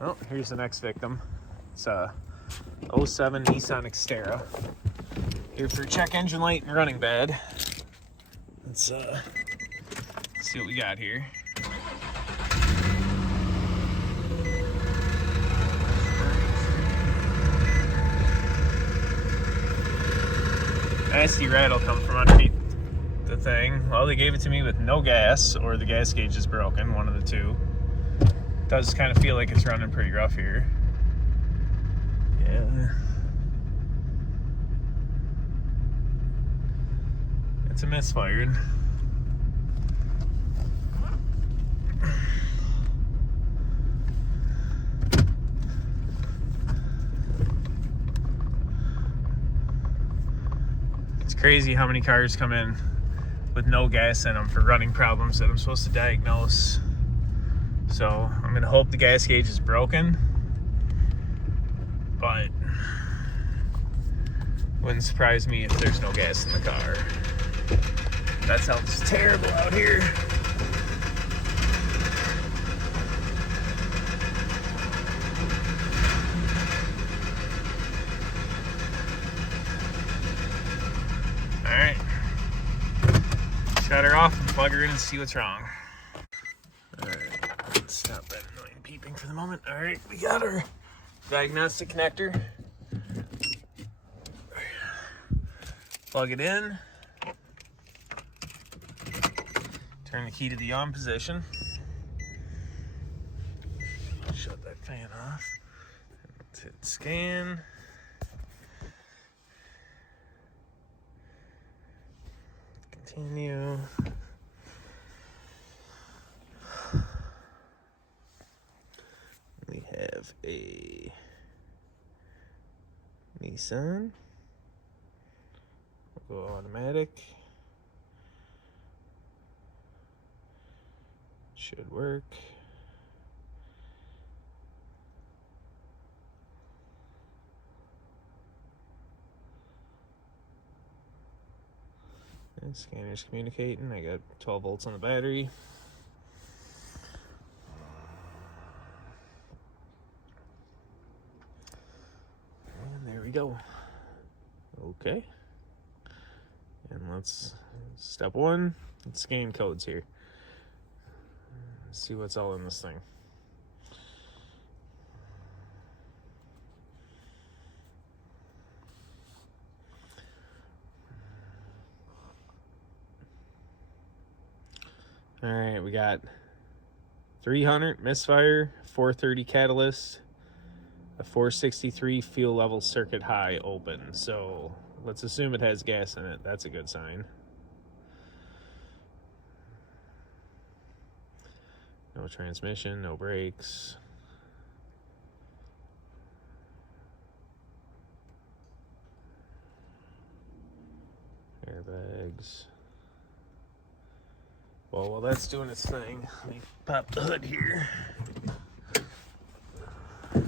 Well, here's the next victim. It's a 07 Nissan Xterra. Here for check engine light and running bad. Let's see what we got here. Nasty rattle comes from underneath the thing. Well, they gave it to me with no gas, or the gas gauge is broken, one of the two. Does kind of feel like it's running pretty rough here. Yeah. It's a misfiring. It's crazy how many cars come in with no gas in them for running problems that I'm supposed to diagnose. So I'm gonna hope the gas gauge is broken, but wouldn't surprise me if there's no gas in the car. That sounds terrible out here. All right, shut her off and plug her in and see what's wrong. All right, let's stop that annoying beeping for the moment. All right, we got our diagnostic connector. Plug it in. Turn the key to the on position. Shut that fan off. Let's hit scan. Continue. We have a Nissan. We'll go automatic. Should work. And scanner's communicating. I got 12 volts on the battery. And there we go. Okay. And let's, step one, let's scan codes here. See what's all in this thing. All right, we got 300 misfire, 430 catalyst, a 463 fuel level circuit high open. So let's assume it has gas in it. That's a good sign. No transmission, no brakes. Airbags. Well, while that's doing its thing, let me pop the hood here. You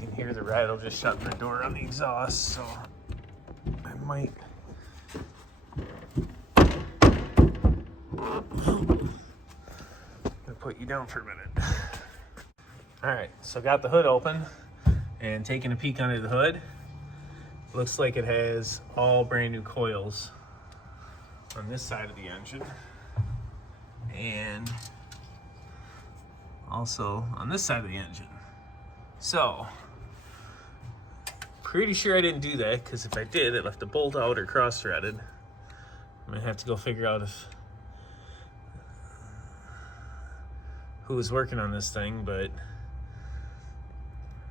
can hear the rattle just shutting the door on the exhaust, so I might. Put you down for a minute. All right, so got the hood open and taking a peek under the hood. Looks like it has all brand new coils on this side of the engine and also on this side of the engine. So pretty sure I didn't do that, because if I did, it left a bolt out or cross-threaded. I'm gonna have to go figure out who was working on this thing, but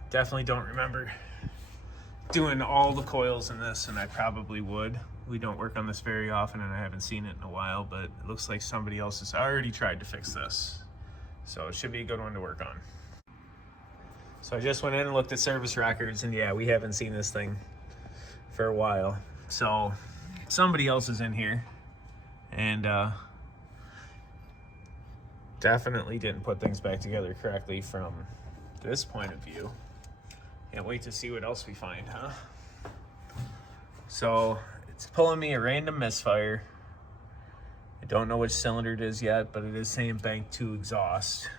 definitely don't remember doing all the coils in this, and I probably would. We don't work on this very often, and I haven't seen it in a while, but it looks like somebody else has already tried to fix this. So it should be a good one to work on. So I just went in and looked at service records, and yeah, we haven't seen this thing for a while. So somebody else is in here, and definitely didn't put things back together correctly from this point of view. Can't wait to see what else we find, huh? So it's pulling me a random misfire. I don't know which cylinder it is yet, but it is saying bank 2 exhaust.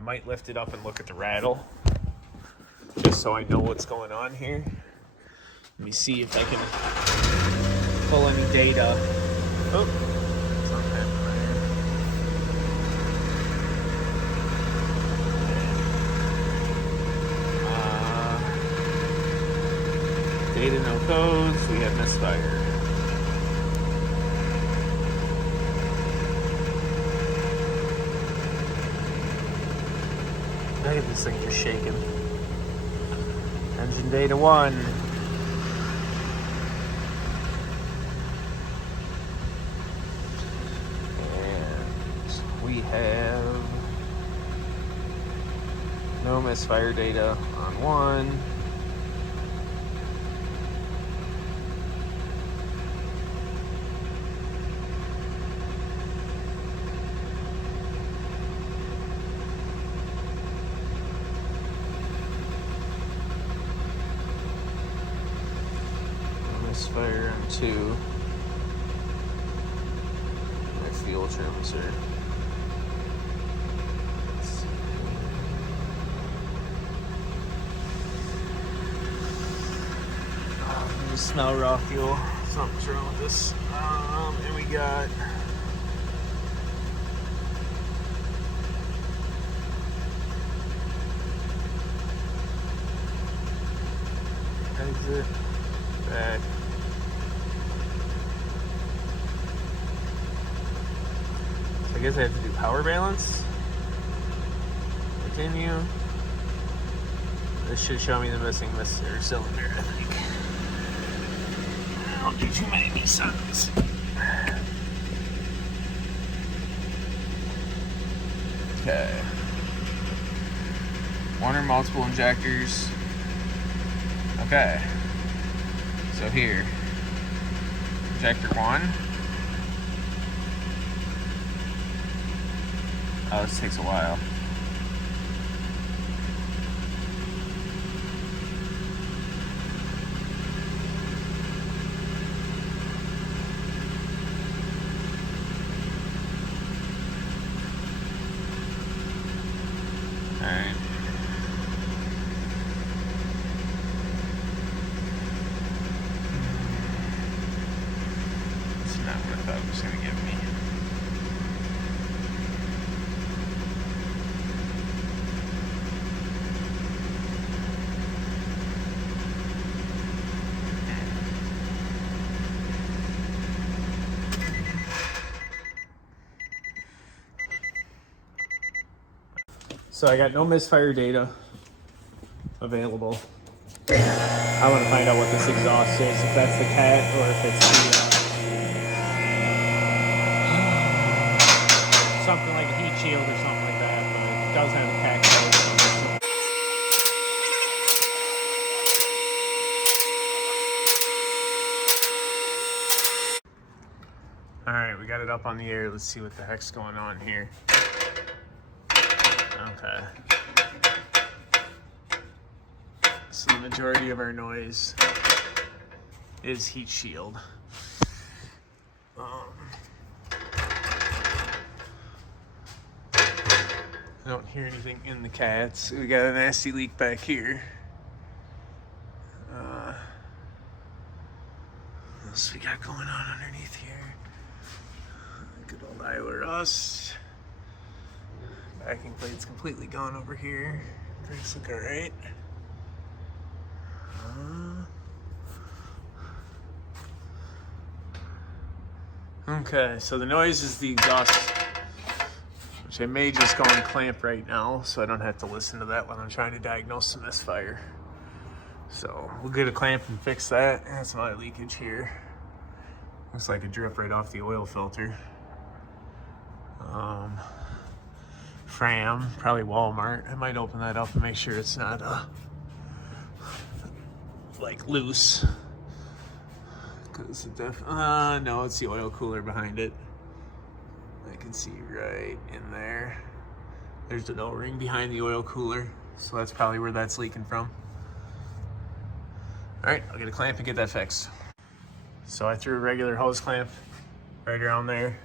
I might lift it up and look at the rattle, just so I know what's going on here. Let me see if I can pull any data. Oh, something happened right here. Data no codes, we have misfire. I think this thing just shaking. Engine data 1. And we have no misfire data on 1. Misfire on 2. My fuel trims are. You smell raw fuel. Something's wrong with this. And we got exit back. So I guess I have to do power balance. Continue. This should show me the missing cylinder, I think. I don't do too many Nissans. Okay. One or multiple injectors. Okay. So here. Injector 1. Oh, this takes a while. Alright. It's not what I thought it was going to give me. So I got no misfire data available. I want to find out what this exhaust is, if that's the cat or if it's the something like a heat shield or something like that, but it does have a cat code. All right, we got it up on the air. Let's see what the heck's going on here. Okay. So the majority of our noise is heat shield. I don't hear anything in the cats. We got a nasty leak back here. What else we got going on underneath here? Good old Iowa rust. Backing plate's completely gone over here. Brakes look alright. Okay, so the noise is the exhaust, which I may just go and clamp right now so I don't have to listen to that when I'm trying to diagnose some misfire. So we'll get a clamp and fix that. That's my leakage here. Looks like a drip right off the oil filter. Fram, probably Walmart. I might open that up and make sure it's not like loose. Cause it no, it's the oil cooler behind it. I can see right in there. There's an O-ring behind the oil cooler, so that's probably where that's leaking from. All right, I'll get a clamp and get that fixed. So I threw a regular hose clamp right around there,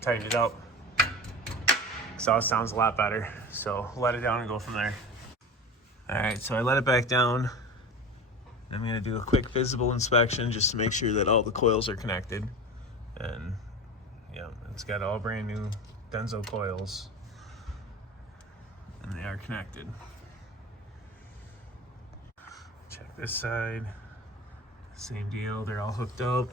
tightened it up. exhaust sounds a lot better. So let it down and go from there. All right, so I let it back down. I'm gonna do a quick visible inspection just to make sure that all the coils are connected. And yeah, it's got all brand new Denso coils and they are connected. Check this side, same deal, they're all hooked up.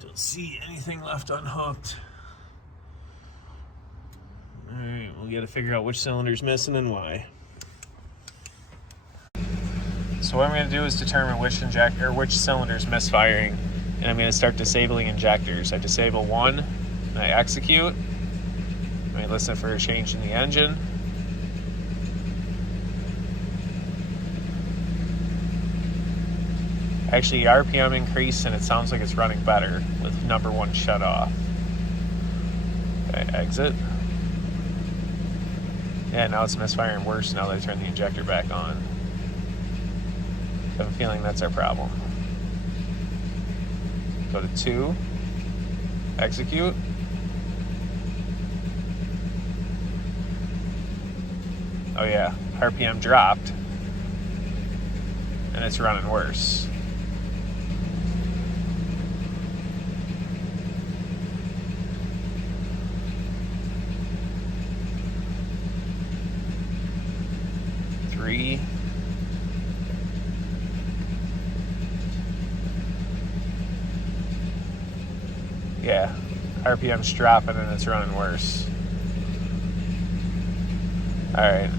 Don't see anything left unhooked. All right, we got to figure out which cylinder's missing and why. So what I'm going to do is determine which cylinder's misfiring, and I'm going to start disabling injectors. I disable one, and I execute. I listen for a change in the engine. Actually, RPM increased and it sounds like it's running better with number one shut off. Okay, exit. Yeah, now it's misfiring worse now that I turn the injector back on. I have a feeling that's our problem. Go to 2, execute. Oh yeah, RPM dropped and it's running worse. Yeah, RPM's dropping and it's running worse. Alright.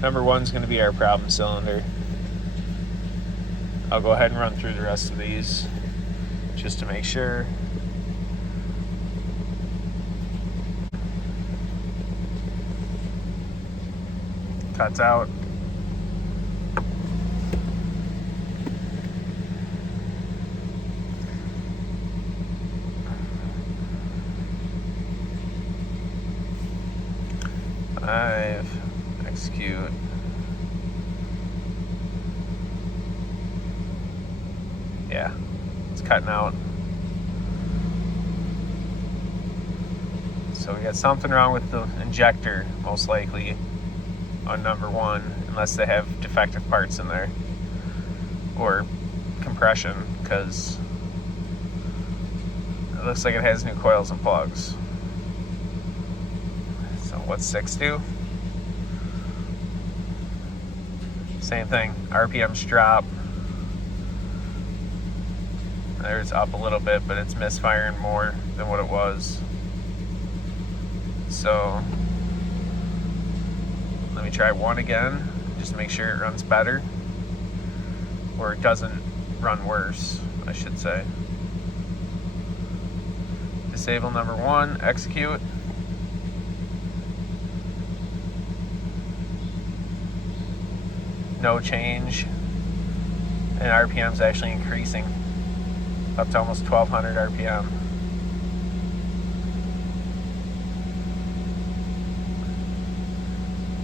Number one's going to be our problem cylinder. I'll go ahead and run through the rest of these just to make sure. Cuts out. Execute. Yeah, it's cutting out. So we got something wrong with the injector, most likely, on number one, unless they have defective parts in there. Or compression, because it looks like it has new coils and plugs. So what's 6 do? Same thing, RPMs drop. There's up a little bit, but it's misfiring more than what it was. So let me try 1 again, just to make sure it runs better. Or it doesn't run worse, I should say. Disable number 1, execute. No change, and RPM's actually increasing up to almost 1200 RPM.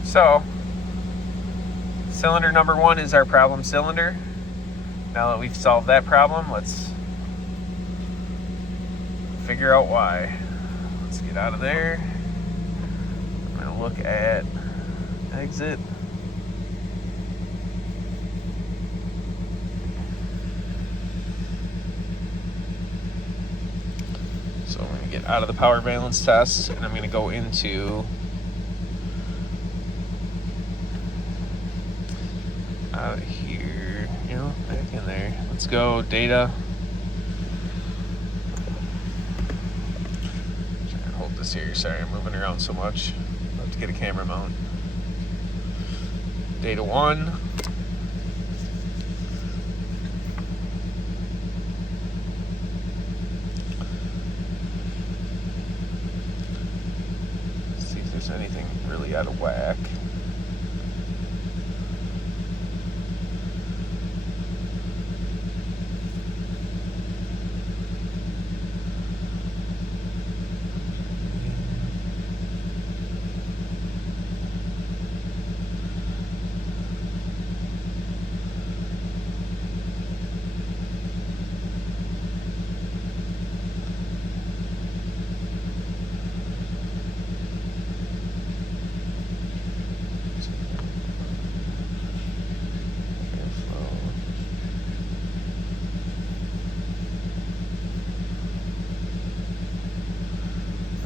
So, cylinder number 1 is our problem cylinder. Now that we've solved that problem, let's figure out why. Let's get out of there. I'm going to look at exit. So I'm going to get out of the power balance test, and I'm going to go into out of here, back in there. Let's go data. Try and hold this here. Sorry, I'm moving around so much. I'll have to get a camera mount. Data 1. See if there's anything really out of whack.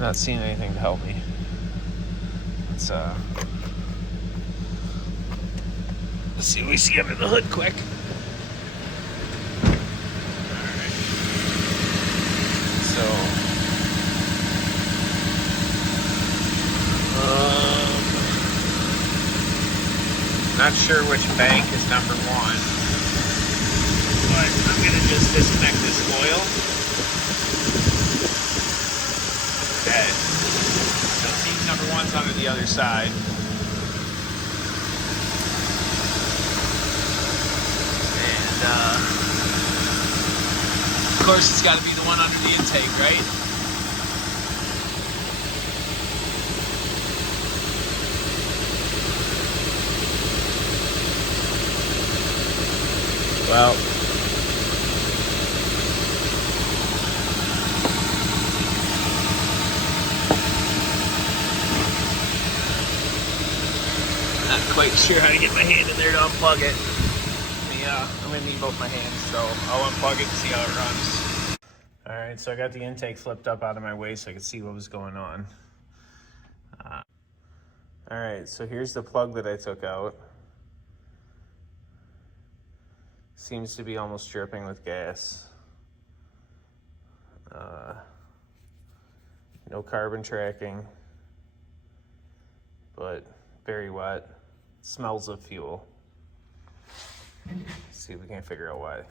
Not seeing anything to help me. Let's see if we see under the hood quick. Alright. So not sure which bank is number one, but I'm gonna just disconnect this coil. Okay. So it seems number one's under the other side. And of course it's gotta be the one under the intake, right? Well, not quite sure how to get my hand in there to unplug it. I'm gonna need both my hands, so I'll unplug it and see how it runs. All right, so I got the intake flipped up out of my way so I could see what was going on. All right, so here's the plug that I took out. Seems to be almost dripping with gas. No carbon tracking, but very wet. Smells of fuel. Let's see if we can figure out why.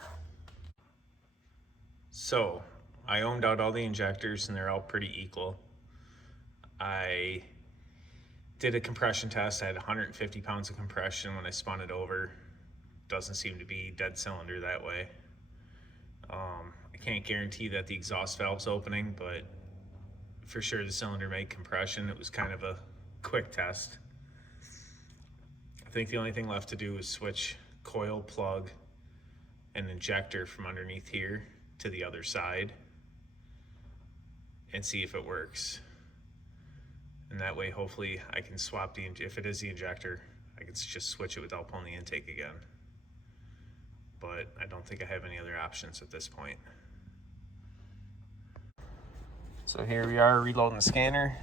So, I ohmed out all the injectors and they're all pretty equal. I did a compression test. I had 150 pounds of compression when I spun it over. Doesn't seem to be dead cylinder that way. I can't guarantee that the exhaust valve's opening, but for sure the cylinder made compression. It was kind of a quick test. I think the only thing left to do is switch coil, plug, and injector from underneath here to the other side and see if it works. And that way, hopefully, I can swap if it is the injector, I can just switch it without pulling the intake again. But I don't think I have any other options at this point. So here we are reloading the scanner.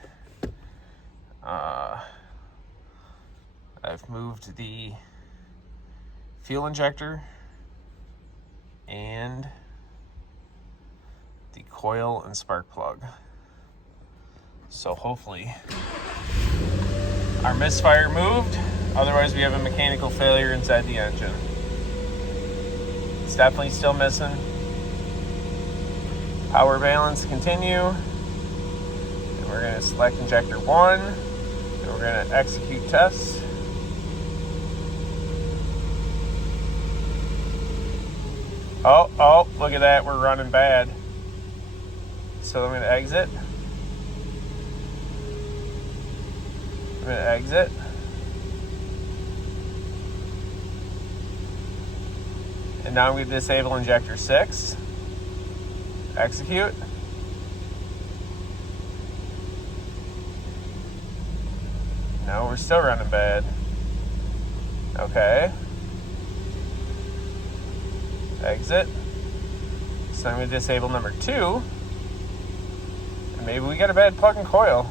I've moved the fuel injector and the coil and spark plug. So hopefully our misfire moved, otherwise we have a mechanical failure inside the engine. It's definitely still missing. Power balance continue. And we're gonna select injector 1. And we're gonna execute tests. Oh, look at that, we're running bad. So I'm gonna exit. I'm gonna exit. And now I'm going to disable injector 6. Execute. No, we're still running bad. Okay. Exit. So I'm going to disable number 2. And maybe we got a bad plug and coil.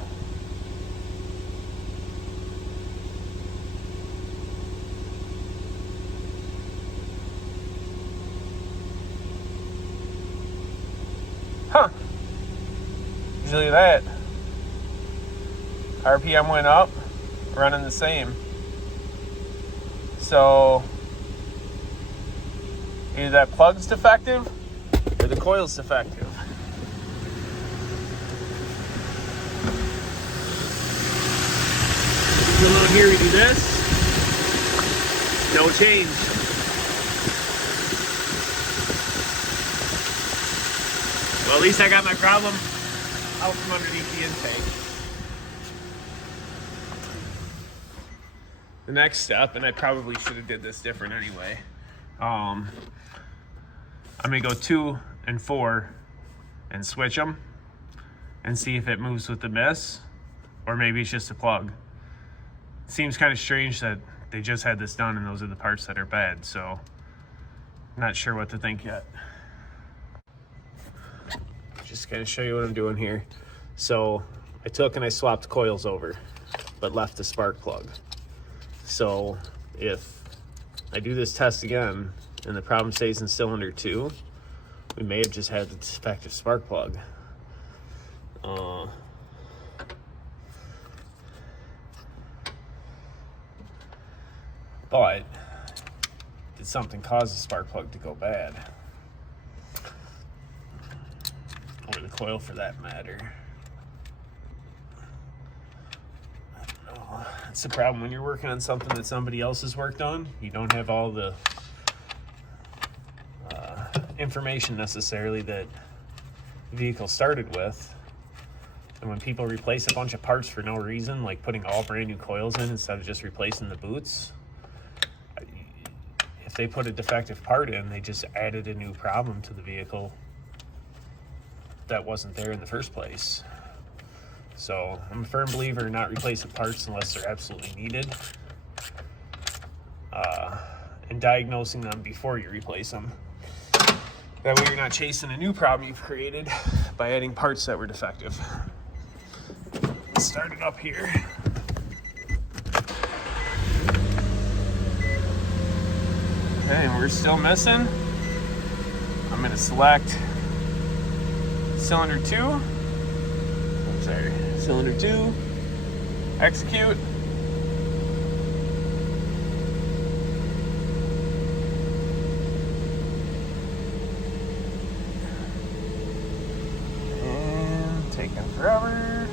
Huh. Usually that. RPM went up, running the same. So either that plug's defective or the coil's defective. Come on here, we do this. No change. Well, at least I got my problem out from underneath the intake. The next step, and I probably should have did this different anyway. I'm gonna go 2 and 4 and switch them and see if it moves with the miss, or maybe it's just a plug. It seems kind of strange that they just had this done and those are the parts that are bad, so I'm not sure what to think yet. Just gonna show you what I'm doing here. So I took and I swapped coils over, but left the spark plug. So if I do this test again and the problem stays in cylinder 2, we may have just had the defective spark plug. But did something cause the spark plug to go bad? Or the coil for that matter. I don't know. It's the problem when you're working on something that somebody else has worked on. You don't have all the information necessarily that the vehicle started with. And when people replace a bunch of parts for no reason, like putting all brand new coils in instead of just replacing the boots, if they put a defective part in, they just added a new problem to the vehicle that wasn't there in the first place. So I'm a firm believer in not replacing parts unless they're absolutely needed, and diagnosing them before you replace them. That way you're not chasing a new problem you've created by adding parts that were defective. Let's start it up here. Okay, and we're still missing. I'm gonna select cylinder 2. I'm sorry, cylinder 2. Execute. And taking forever.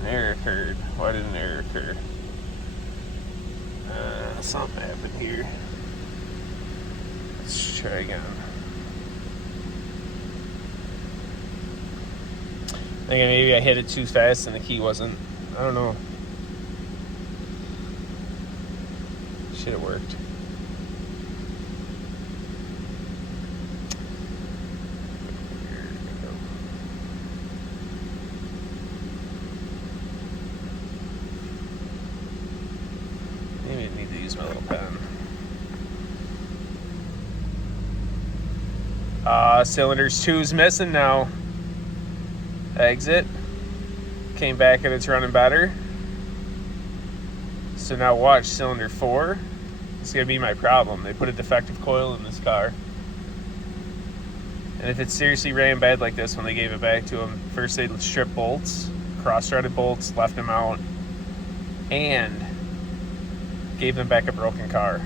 An error occurred. Why did an error occur? Something happened here. Let's try again. I think maybe I hit it too fast and the key wasn't. I don't know. Should have worked. Maybe I need to use my little pen. Cylinders 2's missing now. Exit. Came back and it's running better. So now watch cylinder 4. It's gonna be my problem. They put a defective coil in this car. And if it seriously ran bad like this when they gave it back to them, first they stripped bolts, cross-threaded bolts, left them out, and gave them back a broken car.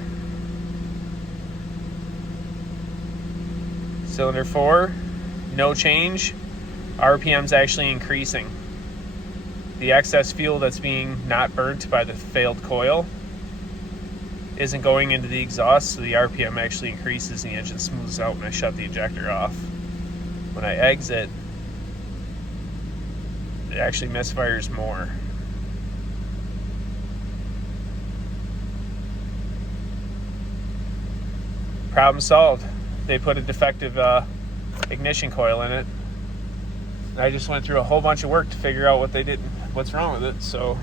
Cylinder 4, no change. RPM's actually increasing. The excess fuel that's being not burnt by the failed coil isn't going into the exhaust, so the RPM actually increases and the engine smooths out when I shut the ejector off. When I exit, it actually misfires more. Problem solved. They put a defective ignition coil in it. I just went through a whole bunch of work to figure out what they did, what's wrong with it. So,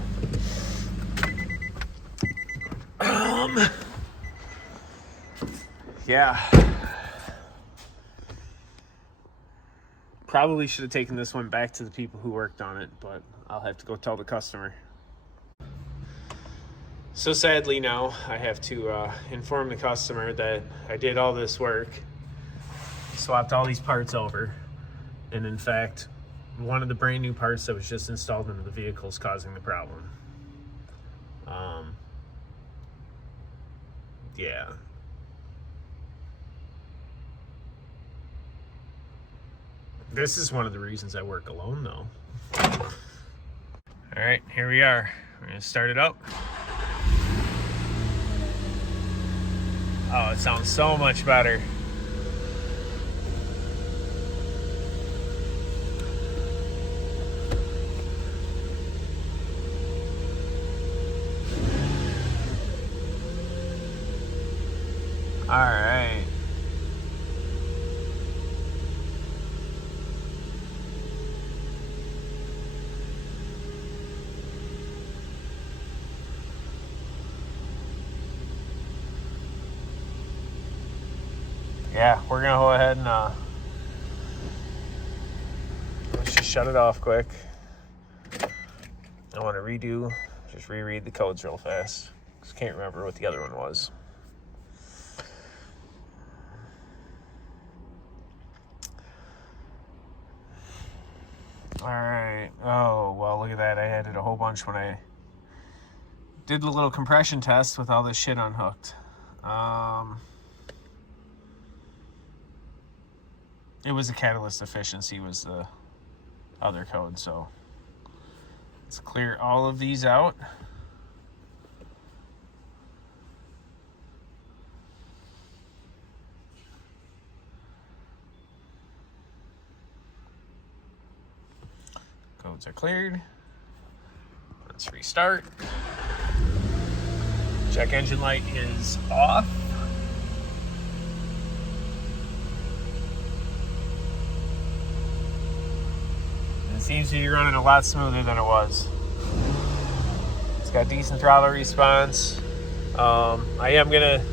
yeah, probably should have taken this one back to the people who worked on it, but I'll have to go tell the customer. So sadly now I have to inform the customer that I did all this work, swapped all these parts over, and in fact, one of the brand new parts that was just installed into the vehicle is causing the problem. Yeah. This is one of the reasons I work alone though. All right, here we are. We're gonna start it up. Oh, it sounds so much better. All right. Yeah, we're gonna go ahead and shut it off quick. I want to just reread the codes real fast. Just can't remember what the other one was. All right. Oh, well, look at that. I had it a whole bunch when I did the little compression test with all this shit unhooked. It was the catalyst efficiency was the other code, so let's clear all of these out. Codes are cleared. Let's restart. Check engine light is off. It seems to be running a lot smoother than it was. It's got decent throttle response. I am gonna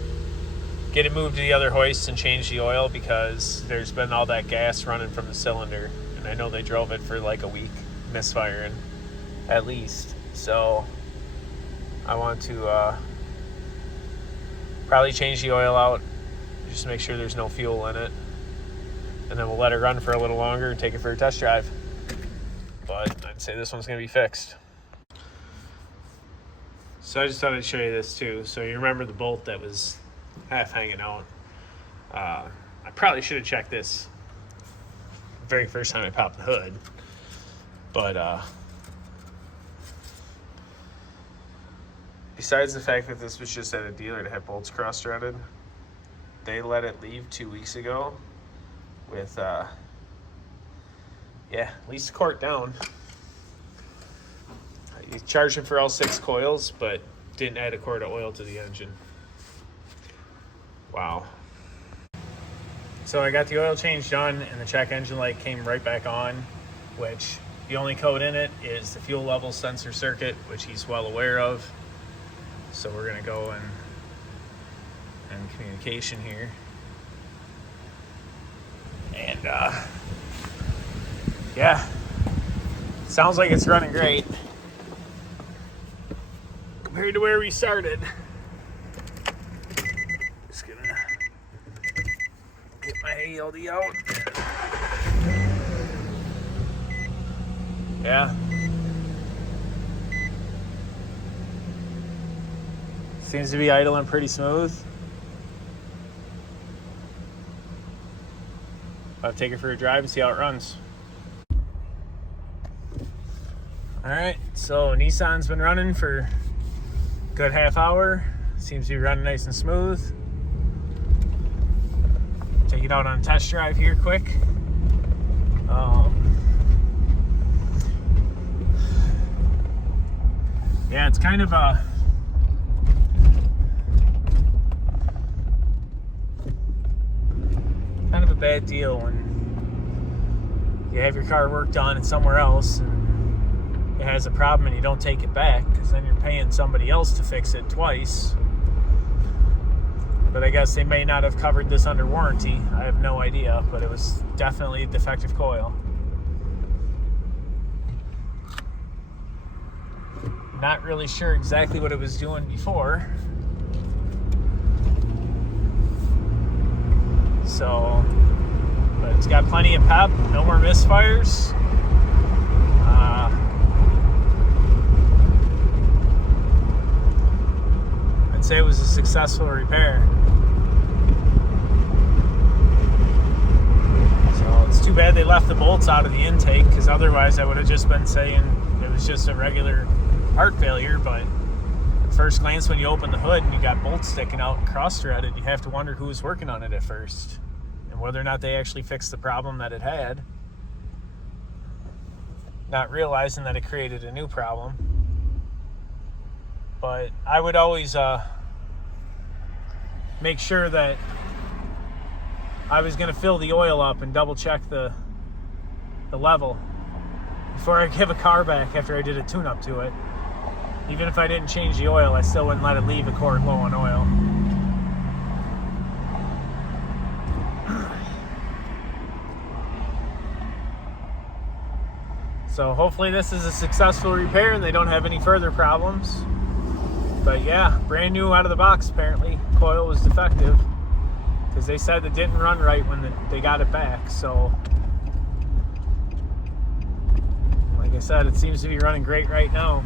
get it moved to the other hoist and change the oil because there's been all that gas running from the cylinder, and I know they drove it for like a week, misfiring at least. So I want to probably change the oil out just to make sure there's no fuel in it, and then we'll let it run for a little longer and take it for a test drive. But I'd say this one's going to be fixed. So I just thought I'd show you this too. So you remember the bolt that was half hanging out. I probably should have checked this the very first time I popped the hood. But besides the fact that this was just at a dealer that had bolts cross-threaded, they let it leave 2 weeks ago with at least a quart down. You charged him for all 6 coils, but didn't add a quart of oil to the engine. Wow. So I got the oil change done, and the check engine light came right back on, which the only code in it is the fuel level sensor circuit, which he's well aware of. So we're gonna go in communication here. And yeah, sounds like it's running great compared to where we started. Just gonna get my ALD out. Yeah. Seems to be idling pretty smooth. I'll take it for a drive and see how it runs. All right, so Nissan's been running for a good half hour. Seems to be running nice and smooth. Take it out on a test drive here quick. Yeah, it's kind of a bad deal when you have your car work done and somewhere else and it has a problem and you don't take it back, because then you're paying somebody else to fix it twice. But I guess they may not have covered this under warranty. I have no idea, but it was definitely a defective coil. Not really sure exactly what it was doing before. So, but it's got plenty of pep, no more misfires. I'd say it was a successful repair. So it's too bad they left the bolts out of the intake, because otherwise I would have just been saying it was just a regular part failure. But at first glance, when you open the hood and you got bolts sticking out and cross-threaded, you have to wonder who was working on it at first, and whether or not they actually fixed the problem that it had, not realizing that it created a new problem. But I would always make sure that I was going to fill the oil up and double check the level before I give a car back after I did a tune-up to it. Even if I didn't change the oil, I still wouldn't let it leave a quart low on oil. So hopefully this is a successful repair and they don't have any further problems. But yeah, brand new out of the box apparently. Coil was defective because they said it didn't run right when they got it back. So like I said, it seems to be running great right now.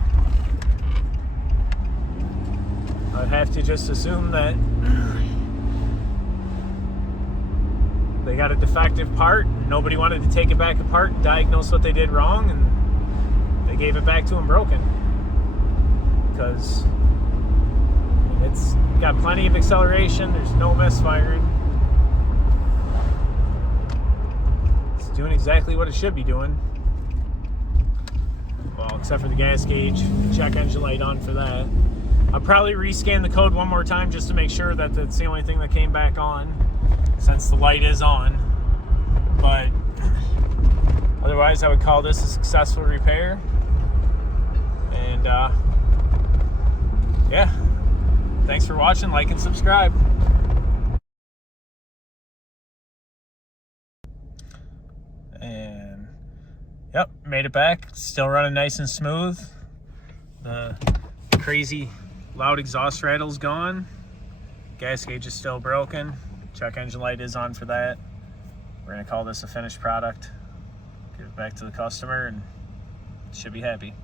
I'd have to just assume that they got a defective part and nobody wanted to take it back apart and diagnose what they did wrong, and they gave it back to them broken. Because it's got plenty of acceleration, there's no misfiring. It's doing exactly what it should be doing. Well, except for the gas gauge, check engine light on for that. I'll probably rescan the code one more time just to make sure that that's the only thing that came back on, since the light is on. But otherwise, I would call this a successful repair. And yeah, thanks for watching. Like and subscribe. And yep, made it back. Still running nice and smooth. The crazy loud exhaust rattle's gone. Gas gauge is still broken. Check engine light is on for that. We're gonna call this a finished product. Give it back to the customer and should be happy.